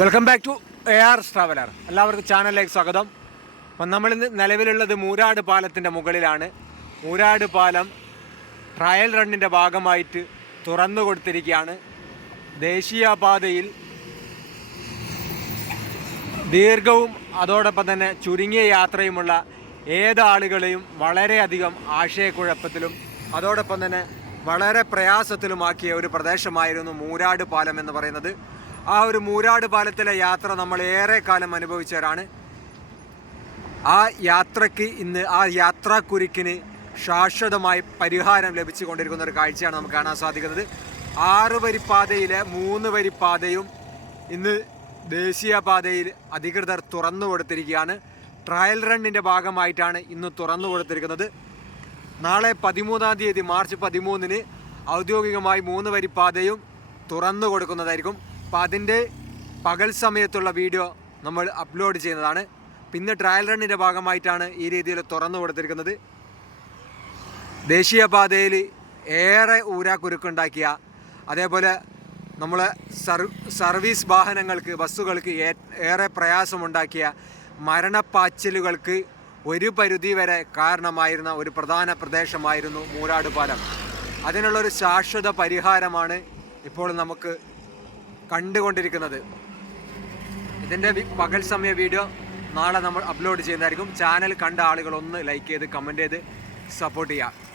Welcome back to A R traveller എല്ലാവർക്കും ചാനലിലേക്ക് സ്വാഗതം. അപ്പം നമ്മളിന്ന് നിലവിലുള്ളത് മൂരാട് പാലത്തിന്റെ മുകളിലാണ്. മൂരാട് പാലം ട്രയൽ റണ്ണിന്റെ ഭാഗമായിട്ട് തുറന്നു കൊടുത്തിരിക്കുകയാണ്. ദേശീയപാതയിൽ ദീർഘവും അതോടൊപ്പം തന്നെ ചുരുങ്ങിയ യാത്രയുമുള്ള ഏതാളുകളെയും വളരെയധികം ആശയക്കുഴപ്പത്തിലും അതോടൊപ്പം തന്നെ വളരെ പ്രയാസത്തിലുമാക്കിയ ഒരു പ്രദേശമായിരുന്നു മൂരാട് പാലം എന്ന് പറയുന്നത്. ആ ഒരു മൂരാട് പാലത്തിലെ യാത്ര നമ്മൾ ഏറെ കാലം അനുഭവിച്ചവരാണ്. ആ യാത്രയ്ക്ക് ഇന്ന് ആ യാത്രാക്കുരുക്കിന് ശാശ്വതമായി പരിഹാരം ലഭിച്ചു കൊണ്ടിരിക്കുന്ന ഒരു കാഴ്ചയാണ് നമുക്ക് കാണാൻ സാധിക്കുന്നത്. ആറ് വരിപ്പാതയിലെ മൂന്ന് വരിപ്പാതയും ഇന്ന് ദേശീയപാതയിൽ അധികൃതർ തുറന്നു കൊടുത്തിരിക്കുകയാണ്. ട്രയൽ റണ്ണിന്റെ ഭാഗമായിട്ടാണ് ഇന്ന് തുറന്നു കൊടുത്തിരിക്കുന്നത്. നാളെ പതിമൂന്നാം തീയതി മാർച്ച് പതിമൂന്നിന് ഔദ്യോഗികമായി മൂന്ന് വരിപ്പാതയും തുറന്നു കൊടുക്കുന്നതായിരിക്കും. അപ്പം അതിന്റെ പകൽ സമയത്തുള്ള വീഡിയോ നമ്മൾ അപ്ലോഡ് ചെയ്യുന്നതാണ്. പിന്നെ ട്രയൽ റണ്ണിന്റെ ഭാഗമായിട്ടാണ് ഈ രീതിയിൽ തുറന്നു കൊടുത്തിരിക്കുന്നത്. ദേശീയപാതയിൽ ഏറെ ഊരാക്കുരുക്കുണ്ടാക്കിയ അതേപോലെ നമ്മൾ സർ സർവീസ് വാഹനങ്ങൾക്ക് ബസ്സുകൾക്ക് ഏറെ പ്രയാസമുണ്ടാക്കിയ മരണപ്പാച്ചിലുകൾക്ക് ഒരു പരിധി വരെ കാരണമായിരുന്ന ഒരു പ്രധാന പ്രദേശമായിരുന്നു മൂരാട് പാലം. അതിനുള്ളൊരു ശാശ്വത പരിഹാരമാണ് ഇപ്പോൾ നമുക്ക് കണ്ടുകൊണ്ടിരിക്കുന്നത്. ഇതിന്റെ പകൽ സമയ വീഡിയോ നാളെ നമ്മൾ അപ്ലോഡ് ചെയ്യുന്നതായിരിക്കും. ചാനൽ കണ്ട ആളുകൾ ഒന്ന് ലൈക്ക് ചെയ്ത് കമന്റ് ചെയ്ത് സപ്പോർട്ട് ചെയ്യുക